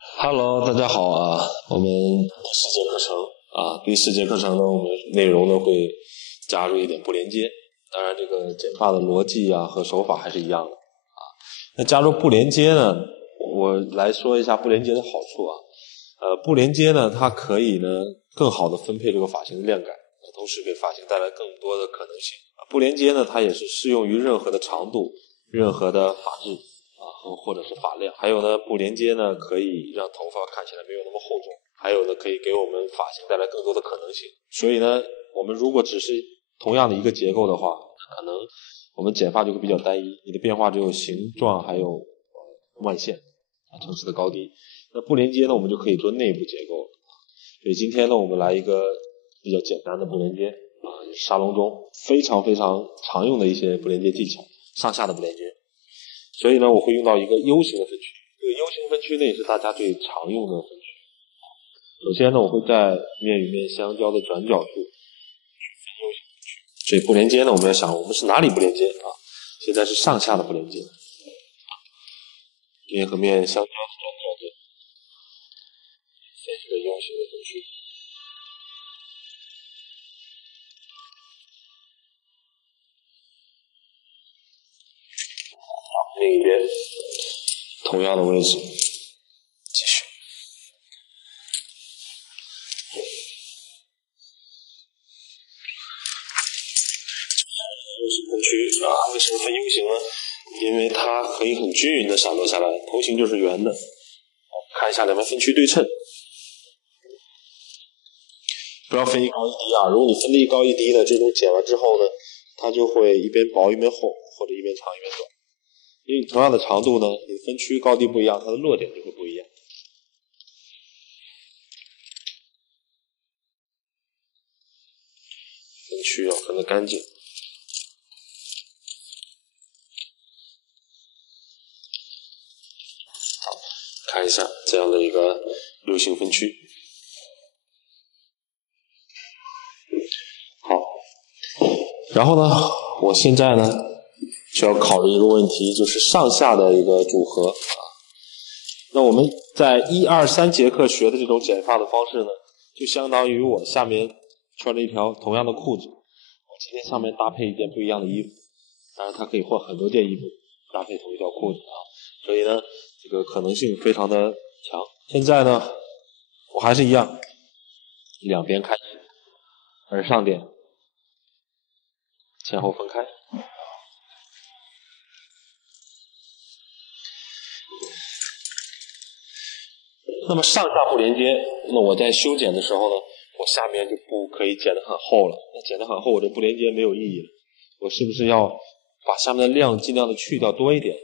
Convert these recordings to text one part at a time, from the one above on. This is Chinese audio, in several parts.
Hello，大家好啊！我们第十节课程第十节课程呢，我们内容呢会加入一点不连接，当然这个简化的逻辑和手法还是一样的啊。那加入不连接呢，我来说一下不连接的好处啊。不连接呢，它可以呢更好的分配这个发型的量感，同时给发型带来更多的可能性。不连接呢，它也是适用于任何的长度、任何的发质。或者是发量，还有呢，不连接呢可以让头发看起来没有那么厚重，还有呢可以给我们发型带来更多的可能性。所以呢，我们如果只是同样的一个结构的话，可能我们剪发就会比较单一，你的变化只有形状还有外线层次的高低。那不连接呢，我们就可以做内部结构了。所以今天呢，我们来一个比较简单的不连接沙龙中非常常用的一些不连接技巧，上下的不连接。所以呢，我会用到一个 U 型的分区。这个 U 型分区呢，也是大家最常用的分区。首先呢，我会在面与面相交的转角处去分 U 型分区。所以不连接呢，我们要想我们是哪里不连接啊？现在是上下的不连接，面和面相交的转角处分一个 U 型的分区。另一边同样的位置，继续。U 型分区为什么分 U 型呢？因为它可以很均匀的散落下来，头型就是圆的。看一下两边分区对称，不要分一高一低啊！如果你分的一高一低呢，这种剪完之后呢，它就会一边薄一边厚，或者一边长一边短。因为同样的长度呢，你分区高低不一样，它的落点就会不一样。分区要分得干净。好，看一下这样的一个 U 型分区。好，然后呢，我现在呢需要考虑一个问题，就是上下的一个组合那我们在1、2、3节课学的这种剪发的方式呢，就相当于我下面穿着一条同样的裤子，我今天上面搭配一件不一样的衣服，当然它可以换很多件衣服搭配同一条裤子所以呢，这个可能性非常的强。现在呢，我还是一样，两边开而上点，前后分开。那么上下不连接，那我在修剪的时候呢，我下面就不可以剪得很厚了。那剪得很厚，我这不连接没有意义了。我是不是要把下面的量尽量的去掉多一点，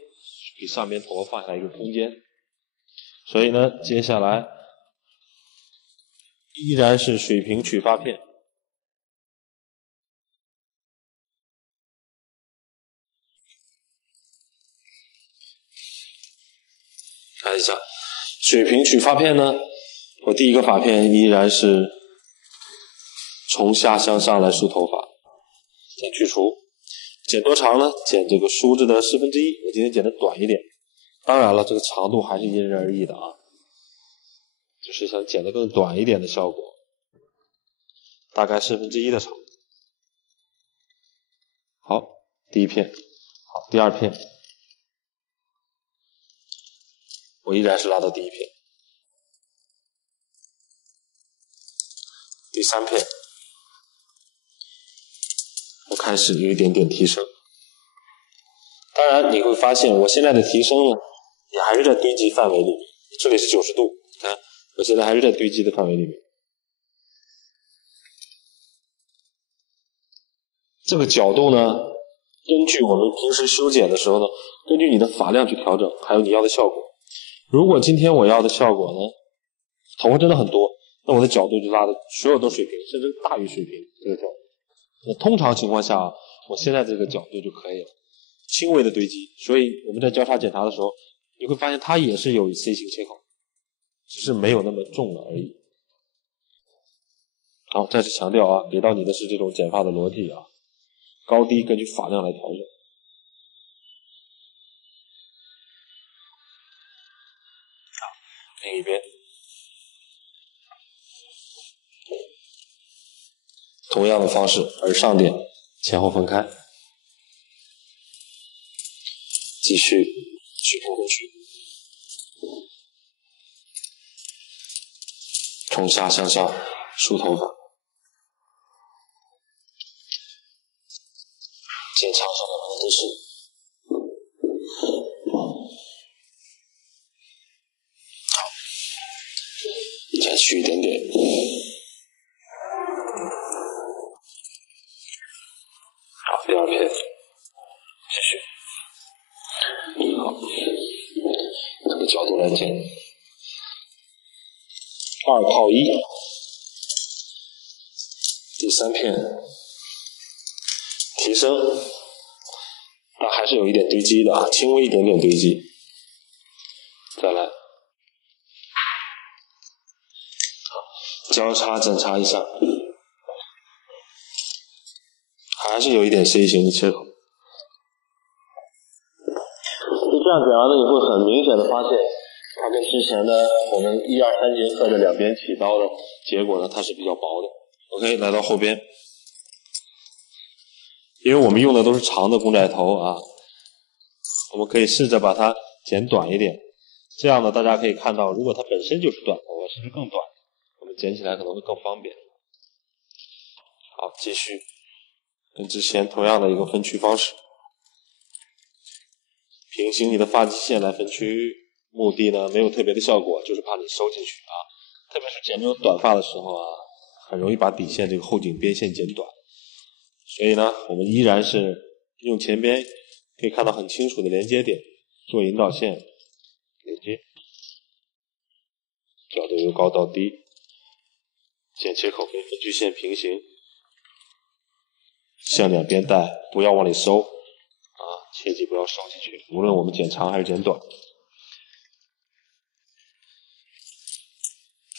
给上面头发放下来一个空间？所以呢，接下来依然是水平取发片。看一下水平取发片呢，我第一个发片依然是从下向上来梳头发，先去除。剪多长呢？剪这个梳子的1/4，我今天剪的短一点。当然了，这个长度还是因人而异的就是想剪得更短一点的效果，大概1/4的长度。好，第一片，好，第二片，我依然是拉到第一片，第三片，我开始有一点点提升。当然你会发现我现在的提升呢，也还是在堆积范围里面，这里是90度，看我现在还是在堆积的范围里面。这个角度呢，根据我们平时修剪的时候呢，根据你的发量去调整，还有你要的效果。如果今天我要的效果呢，头发真的很多，那我的角度就拉的所有都水平，甚至大于水平这个角度。那通常情况下，我现在这个角度就可以了，轻微的堆积。所以我们在交叉检查的时候，你会发现它也是有 C 型切口，只是没有那么重了而已。好，再次强调给到你的是这种剪发的逻辑高低根据发量来调整。另一边，同样的方式，而上点前后分开，继续去碰回去，从下向上梳头发，检查上两边的姿势。再去一点点，好，第二片，继续，好，这个角度来剪，2靠1，第三片提升，但还是有一点堆积的啊，轻微一点点堆积，再来。交叉检查一下，还是有一点 C 型的切口。就这样剪完了以后，很明显的发现，它跟之前的我们1、2、3节课的两边起刀的结果呢，它是比较薄的。OK， 来到后边，因为我们用的都是长的公仔头啊，我们可以试着把它剪短一点。这样呢，大家可以看到，如果它本身就是短头发，是不是更短？我们剪起来可能会更方便。好，继续跟之前同样的一个分区方式，平行你的发际线来分区，目的呢没有特别的效果，就是怕你收进去啊。特别是剪这种短发的时候啊，很容易把底线这个后颈边线剪短。所以呢，我们依然是用前边可以看到很清楚的连接点做引导线连接，角度由高到低。剪切口跟分区线平行，向两边带，不要往里收啊，切记不要收进去，无论我们剪长还是剪短。再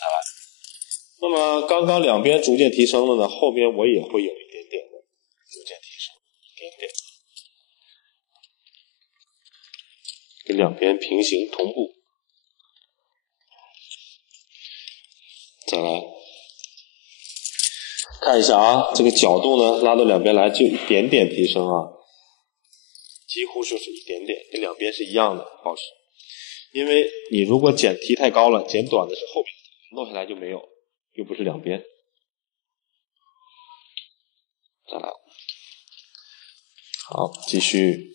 来，那么刚刚两边逐渐提升了呢，后边我也会有一点点的逐渐提升，一点点，跟两边平行同步。再来。看一下啊，这个角度呢拉到两边来就一点点提升啊，几乎就是一点点，跟两边是一样的保持。因为你如果提太高了，剪短的是后边，弄下来就没有，又不是两边。再来，好，继续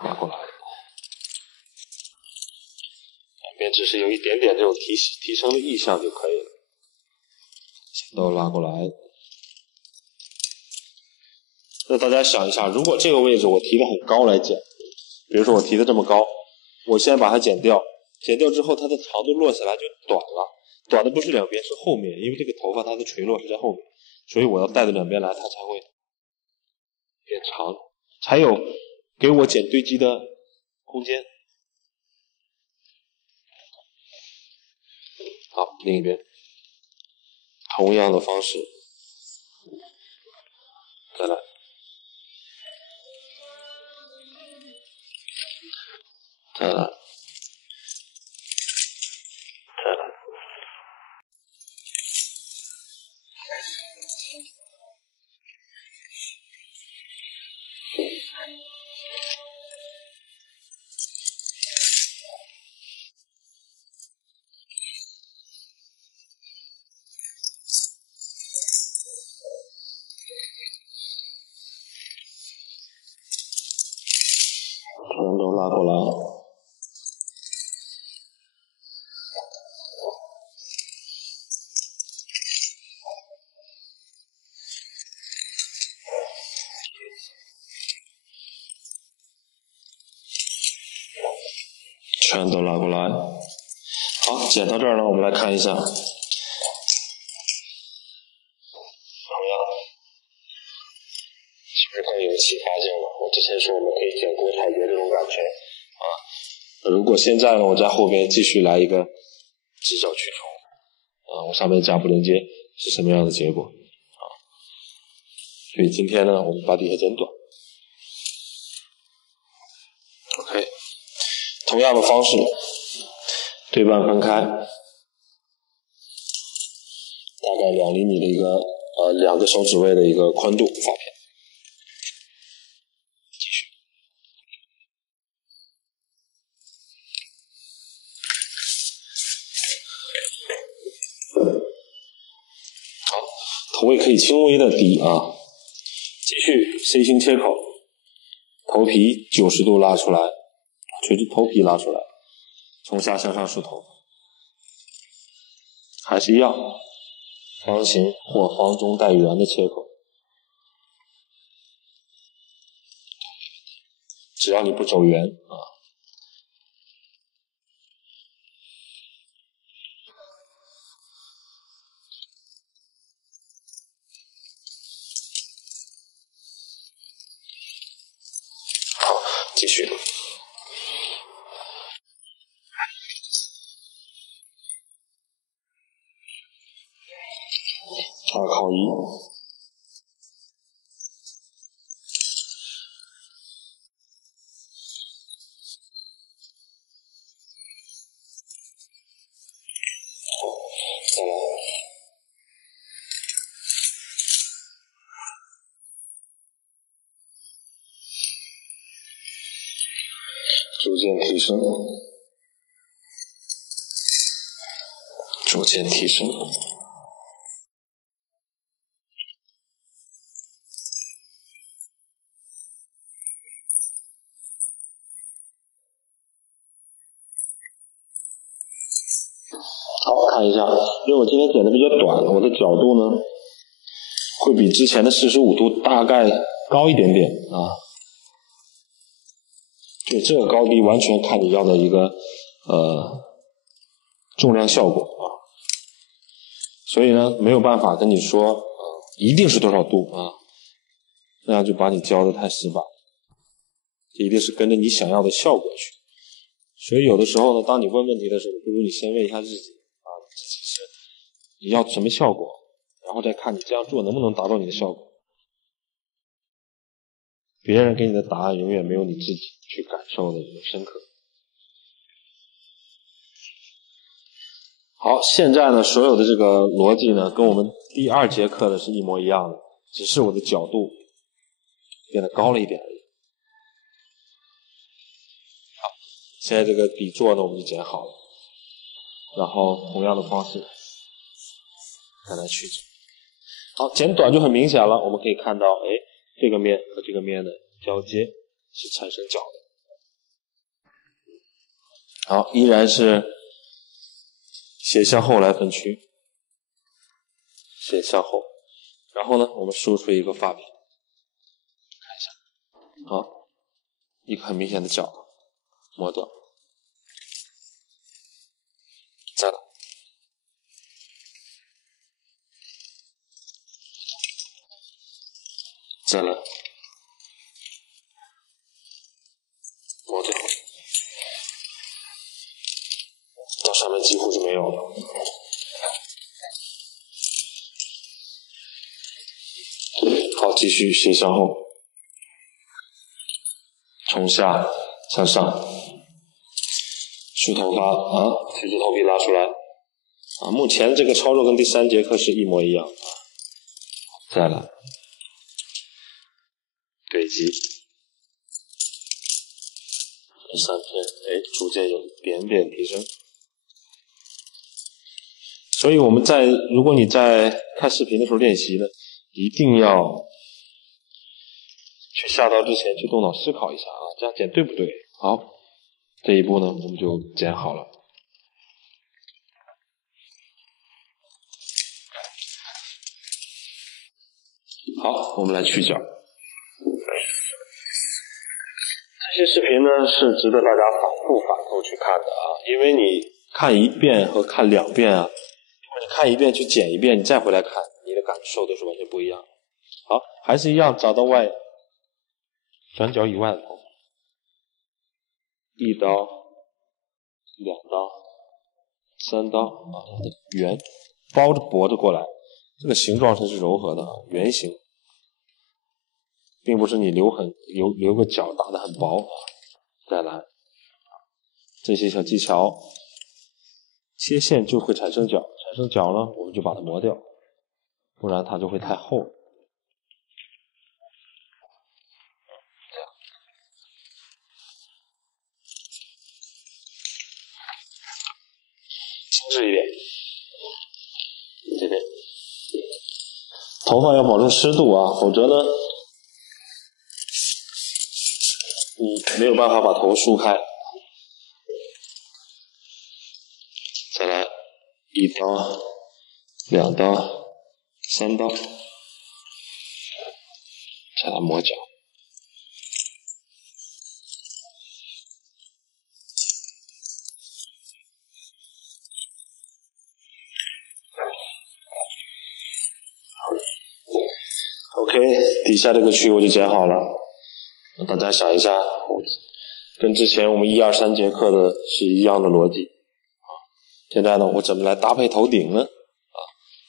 拉过来，两边只是有一点点这种提升的意向就可以了。都拉过来。那大家想一下，如果这个位置我提的很高来剪，比如说我提的这么高，我先把它剪掉，剪掉之后它的长度落下来就短了，短的不是两边是后面，因为这个头发它的垂落是在后面，所以我要带到两边来，它才会变长，才有给我剪堆积的空间。好，另一边。同样的方式，再来，再来，再来，全都拉过来。全都拉过来。好，剪到这儿呢，我们来看一下。同样，是不是更有启发性了？我之前说我们可以剪郭采洁这种感觉啊。如果现在呢，我在后边继续来一个直角去除啊，我上面加不连接是什么样的结果啊？所以今天呢，我们把底下剪短。OK， 同样的方式。对对半分开，大概2厘米的一个2个手指位的一个宽度发片。继续。好，头位可以轻微的低啊。继续 C 型切口，头皮90度拉出来，垂直头皮拉出来，从下向上梳头，还是一样，方形或方中带圆的切口，只要你不走圆啊。继续。2靠1。再来。逐渐提升，逐渐提升。好，看一下，因为我今天剪的比较短，我的角度呢会比之前的45度大概高一点点啊。就这个高低完全看你要的一个重量效果啊，所以呢没有办法跟你说一定是多少度啊，那样就把你教的太死板，一定是跟着你想要的效果去。所以有的时候呢，当你问问题的时候，不如你先问一下自己啊，自己是你要什么效果，然后再看你这样做能不能达到你的效果。别人给你的答案永远没有你自己去感受的深刻。好，现在呢，所有的这个逻辑呢，跟我们第2节课的是一模一样的，只是我的角度变得高了一点而已。好，现在这个底座呢，我们就剪好了，然后同样的方式再来去剪。好，剪短就很明显了，我们可以看到，哎，这个面和这个面的交接是产生角的。好，依然是斜向后来分区，斜向后，然后呢，我们输出一个发品，看一下，好，一个很明显的角，磨掉，再来，再来，磨掉，到上面几乎就没有了。好，继续斜向后，从下向上，梳头发啊，垂直头皮拉出来啊。目前这个操作跟第3节课是一模一样。再来，对击，这3片，哎，逐渐有一点点提升。所以我们如果你在看视频的时候练习呢，一定要去下刀之前去动脑思考一下啊，这样剪对不对？好，这一步呢我们就剪好了。好，我们来去角。这些视频呢是值得大家反复去看的啊，因为你看1遍和看2遍啊，你看1遍去剪1遍，你再回来看，你的感受都是完全不一样。好，还是一样，找到转角以外的头发，1刀、2刀、3刀啊，圆，包着脖子过来，这个形状是柔和的啊，圆形，并不是你留个角打得很薄。再来，这些小技巧切线就会产生角，产生角呢，我们就把它磨掉，不然它就会太厚。这样，精致一点。这边，头发要保证湿度啊，否则呢，你没有办法把头梳开。再来1刀、2刀、3刀，再来磨角。OK， 底下这个区我就剪好了。大家想一下，跟之前我们1、2、3节课的是一样的逻辑。现在呢，我怎么来搭配头顶呢？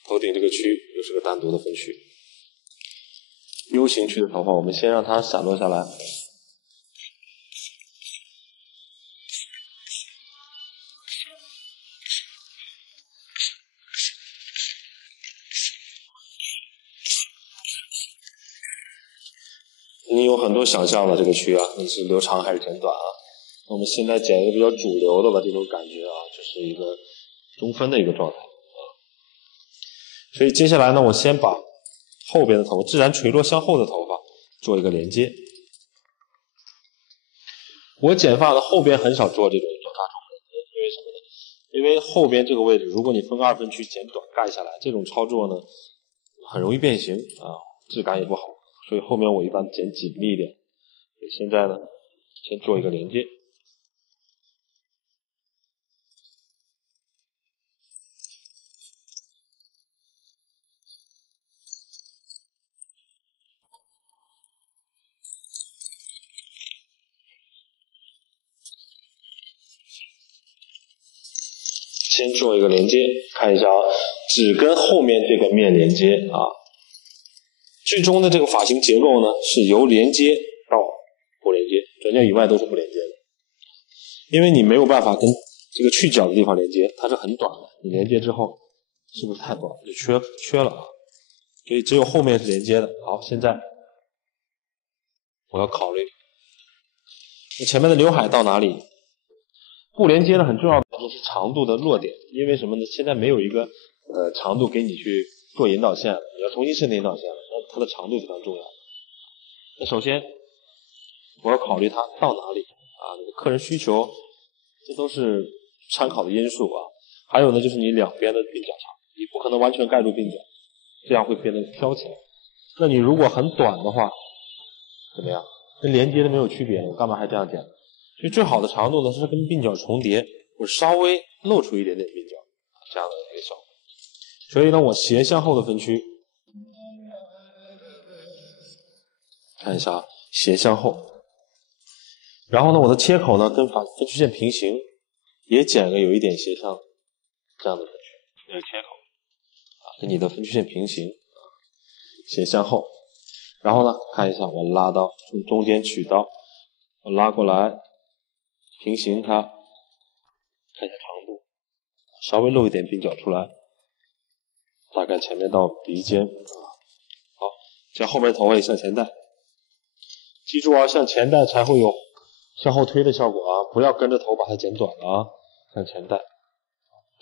头顶这个区又是个单独的分区。U 型区的头发，我们先让它散落下来。你有很多想象的这个区啊，你是留长还是剪短啊？我们现在剪一个比较主流的吧，这种感觉啊，就是一个中分的一个状态啊。所以接下来呢，我先把后边的头发，自然垂落向后的头发做一个连接。我剪发的后边很少做这种交叉重连接，因为什么呢？因为后边这个位置，如果你分2分区剪短盖下来，这种操作呢很容易变形啊，质感也不好。所以后面我一般剪紧密一点。现在呢，先做一个连接。先做一个连接，看一下啊，只跟后面这个面连接啊。最终的这个发型结构呢，是由连接到不连接，转角以外都是不连接的。因为你没有办法跟这个去角的地方连接，它是很短的，你连接之后是不是太短就缺了啊？所以只有后面是连接的。好，现在我要考虑我前面的刘海到哪里。不连接的很重要的就是长度的落点，因为什么呢？现在没有一个长度给你去做引导线了，你要重新设定引导线了，那它的长度非常重要。那首先我要考虑它到哪里啊，你的客人需求，这都是参考的因素啊。还有呢，就是你两边的鬓角长，你不可能完全盖住鬓角，这样会变得飘起来。那你如果很短的话，怎么样？跟连接的没有区别，我干嘛还这样剪？所以最好的长度呢是跟鬓角重叠，或者稍微露出一点点鬓角，这样的一个效果。所以呢，我斜向后的分区，看一下啊，斜向后。然后呢，我的切口呢跟分区线平行，也剪个有一点斜向这样的分区，这个切口啊跟你的分区线平行，斜向后。然后呢，看一下我拉刀，从中间取刀，我拉过来，平行它，看一下长度，稍微露一点鬓角出来，大概前面到鼻尖啊。好，这样后面头发也向前带，记住啊，向前带才会有向后推的效果啊，不要跟着头把它剪短了啊，向前带。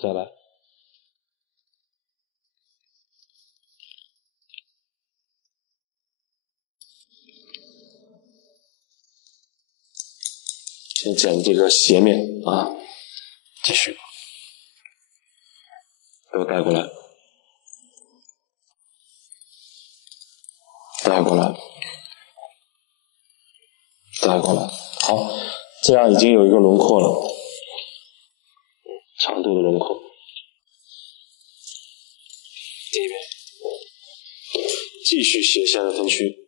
再来，先剪这个斜面啊，继续给我带过来，带过来，带过来。好，这样已经有一个轮廓了，长度的轮廓。这边继续斜线的分区。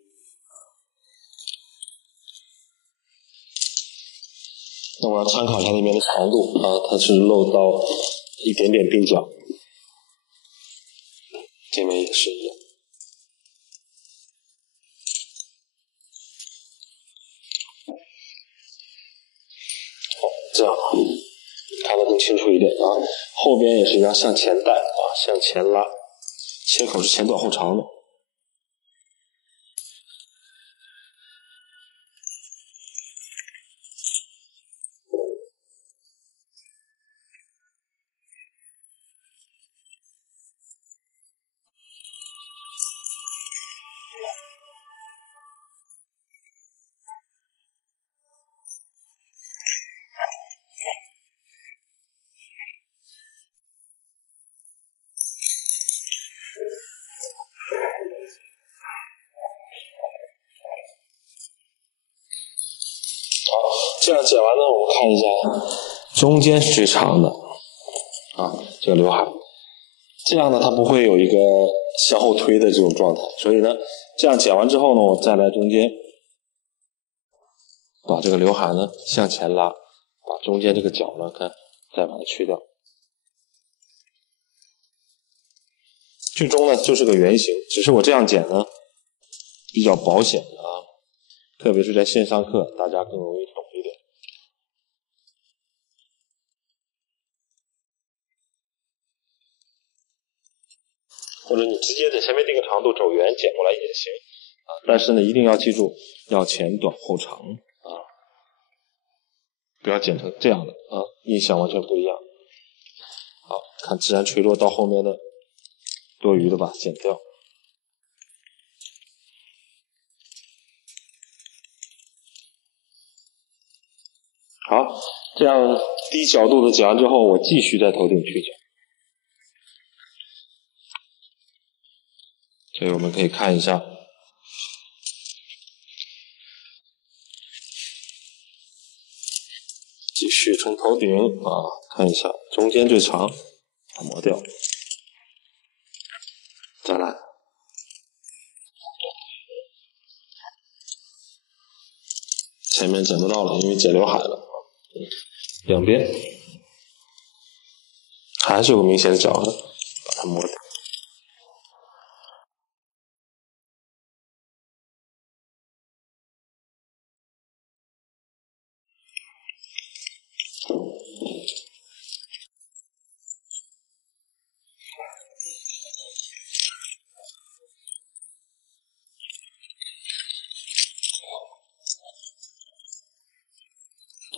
那我要参考一下那边的长度啊，它是露到一点点鬓角，这边也是一样。好，这样看得更清楚一点啊。后边也是一样向前带啊，向前拉，切口是前短后长的。这样剪完呢，我们看一下，中间是最长的啊，这个刘海，这样呢它不会有一个向后推的这种状态，所以呢，这样剪完之后呢，我再来中间，把这个刘海呢向前拉，把中间这个角呢，看，再把它去掉，最终呢就是个圆形，只是我这样剪呢比较保险啊，特别是在线上课，大家更容易懂一点。或者你直接在前面定个长度走圆剪过来也行啊，但是呢一定要记住要前短后长啊，不要剪成这样的啊，印象完全不一样。好，看自然垂落到后面的多余的吧，剪掉。好，这样低角度的剪完之后，我继续在头顶去剪。所以我们可以看一下，继续从头顶啊看一下，中间最长，把它磨掉，再来，前面剪不到了，因为剪刘海了，两边还是有个明显的角的，把它磨掉。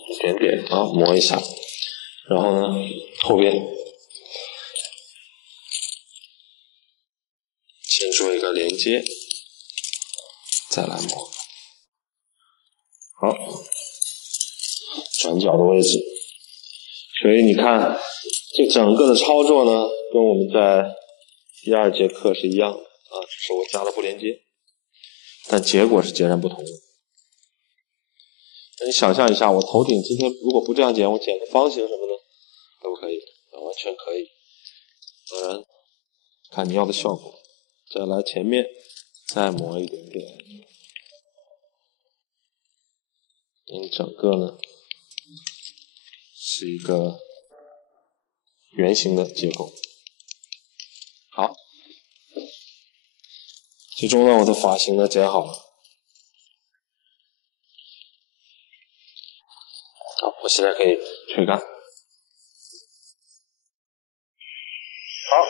一点点啊，磨一下，然后呢，后边先做一个连接，再来磨。好，转角的位置。所以你看，这整个的操作呢，跟我们在第2节课是一样的啊，只是我加了不连接，但结果是截然不同的。那你想象一下，我头顶今天如果不这样剪，我剪个方形什么的，可不可以？完全可以。当然，看你要的效果。再来前面，再磨一点点，你整个呢是一个圆形的结构。好，最终呢，我的发型呢剪好了。好，我现在可以吹干。好，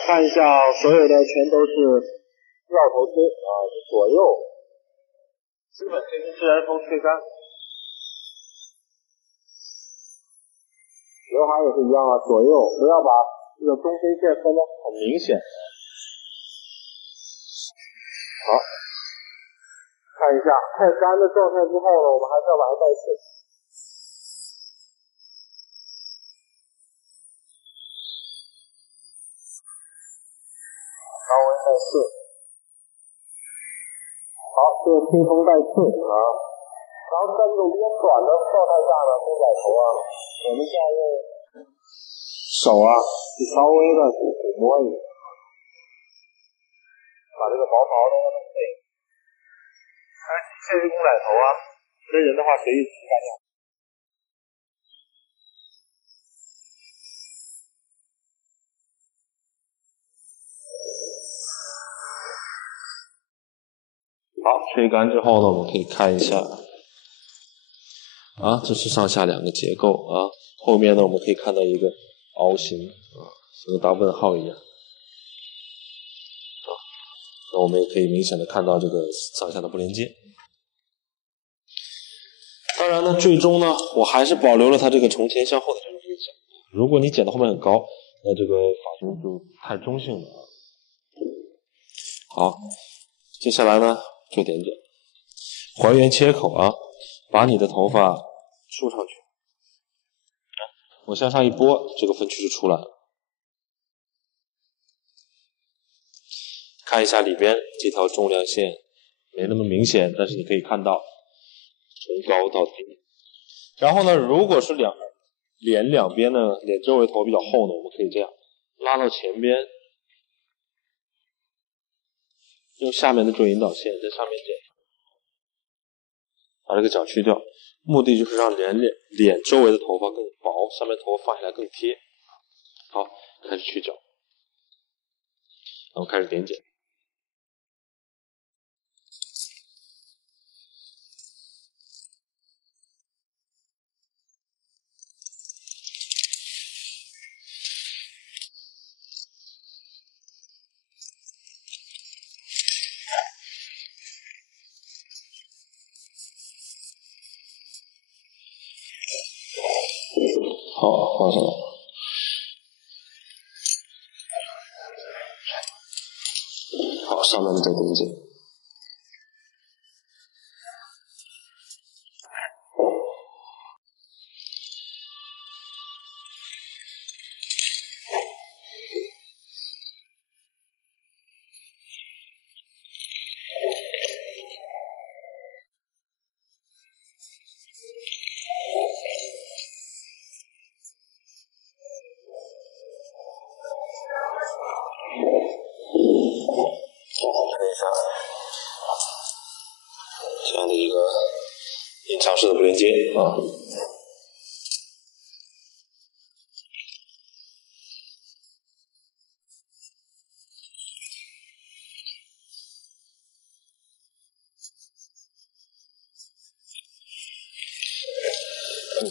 看一下，所有的全都是绕头吹啊，左右，基本随着自然风吹干。刘海也是一样啊，左右不要把这个中黑线分得很明显。好，看一下，太干的状态之后呢，我们还是要把它带刺。稍微带刺。好，这个清风带刺啊。然后在这种比较短的状态下呢，公仔头啊，我们再用手啊，去稍微的去抚摸一下，把这个毛的弄碎。这是公仔头啊，真人的话随意干掉。好，吹干之后呢，我们可以看一下，啊，这是上下两个结构啊，后面呢我们可以看到一个凹形啊，像个大问号一样。那我们也可以明显的看到这个上下的不连接。当然呢，最终呢，我还是保留了它这个从前向后的这种印象。如果你剪到后面很高，那这个发型就太中性了。好，接下来呢做点剪，还原切口啊，把你的头发梳上去。我向上一拨，这个分区就出来了。看一下里边这条重量线没那么明显，但是你可以看到从高到低。然后呢，如果是脸两边呢，脸周围头比较厚呢，我们可以这样拉到前边，用下面的做引导线在上面剪，把这个角去掉，目的就是让脸周围的头发更薄，上面头发放下来更贴。好，开始去角，然后开始点剪。好，放下来。好，上面再点剪。这样的一个隐藏式的不连接啊。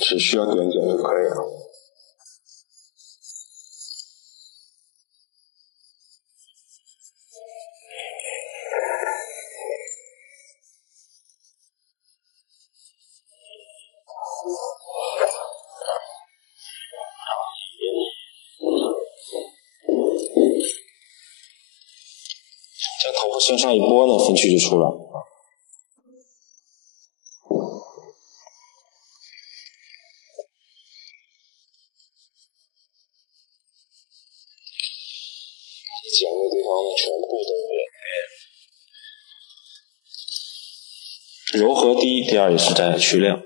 只需要点剪就可以了。将头发向上一拨呢，分区就出来了。剪的地方呢，全部都柔和第一，第二也是在去亮。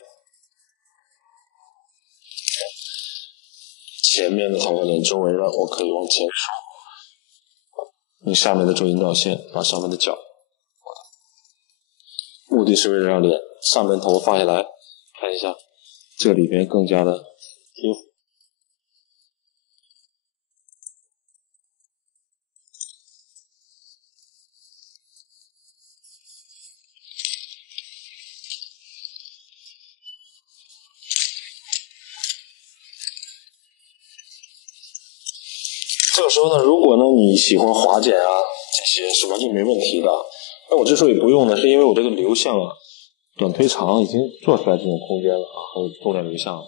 前面的头发脸周围呢，我可以往前梳，用下面的做引导线把上面的角，目的是为了让脸上面头发放下来，看一下这里边更加的贴合。这个时候呢，如果呢你喜欢滑剪啊，这些是完全没问题的。那我之所以不用呢，是因为我这个流向啊，短推长已经做出来这种空间了啊，还有重量流向，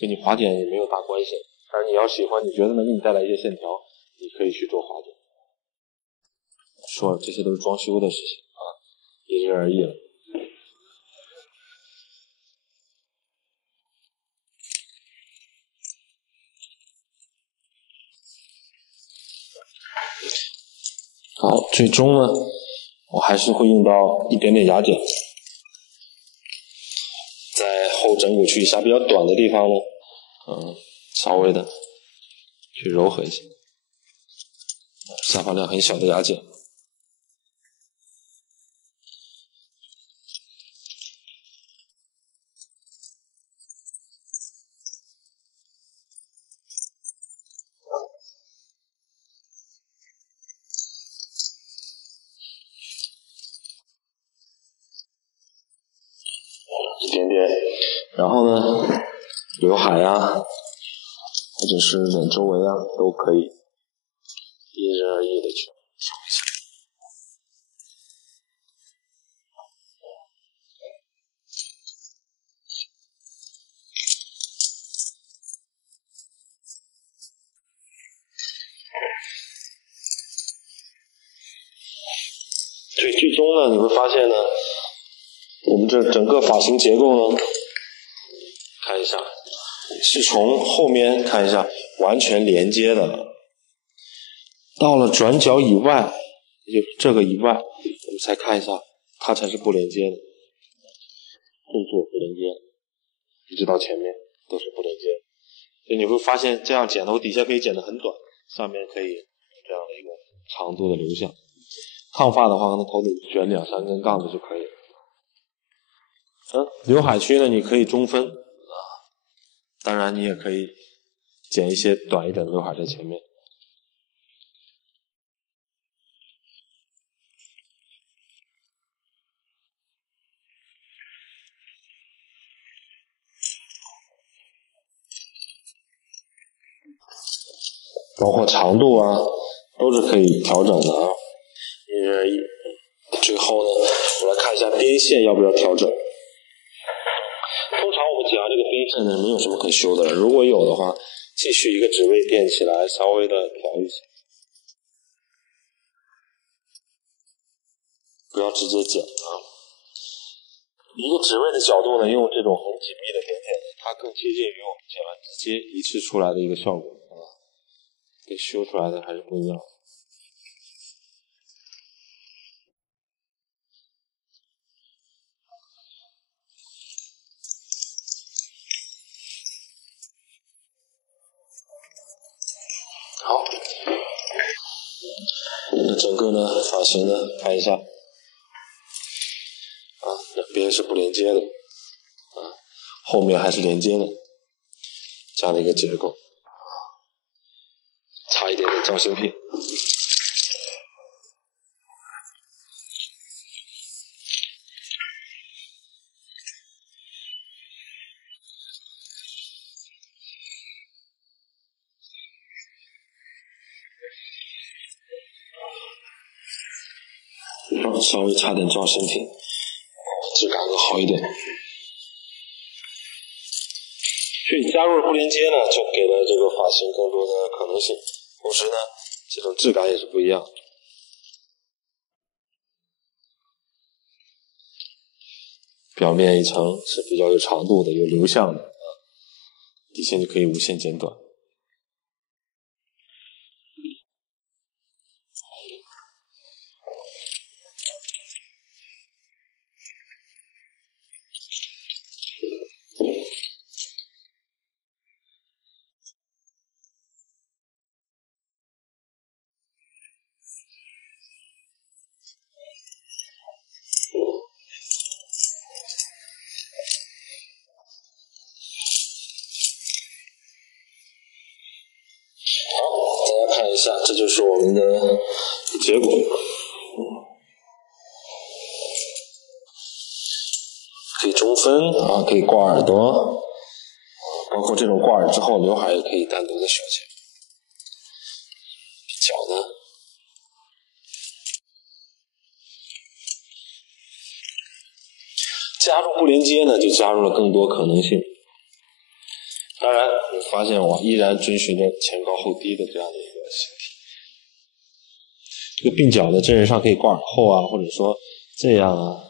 跟你滑剪也没有大关系。但是你要喜欢，你觉得能给你带来一些线条，你可以去做滑剪。说了，这些都是装修的事情啊，因人而异了。好，最终呢，我还是会用到一点点牙剪，在后枕骨区下比较短的地方呢，稍微的去柔和一下，下发量很小的牙剪。一点点，然后呢，刘海啊，或者是脸周围啊，都可以因人而异的去调一下。所以最终呢，你会发现呢，我们这整个发型结构呢，看一下，是从后面看一下完全连接的，到了转角以外，也就是这个以外，我们才看一下，它才是不连接的，动作不连接，一直到前面都是不连接。所以你会发现，这样剪头底下可以剪得很短，上面可以有这样的一个长度的流向。烫发的话，可能头顶卷2、3根杠子就可以了。刘海区呢，你可以中分啊，当然你也可以剪一些短一点的刘海在前面。包括长度啊，都是可以调整的啊，因人而异。最后呢，我来看一下边线要不要调整。通常我们讲这个边线呢，没有什么可修的了，如果有的话，继续一个指位垫起来，稍微的调一下，不要直接剪啊。一个指位的角度呢，用这种很紧密的边线，它更接近于我们剪完直接一次出来的一个效果啊，跟修出来的还是不一样。好，那整个呢发型呢看一下，两边是不连接的，后面还是连接的，这样的一个结构，差一点点造型品。稍微差点造型品，质感更好一点。所以加入了不连接呢，就给了这个发型更多的可能性，同时呢，这种质感也是不一样。表面一层是比较有长度的，有流向的，底线就可以无限剪短。好，大家看一下，这就是我们的结果。可以中分啊，可以挂耳朵，包括这种挂耳之后，刘海也可以单独的修起来。脚呢，加入不连接呢，就加入了更多可能性。当然，你发现我依然遵循着前高后低的这样的一个形体。这个鬓角呢，真人上可以挂耳后啊，或者说这样啊，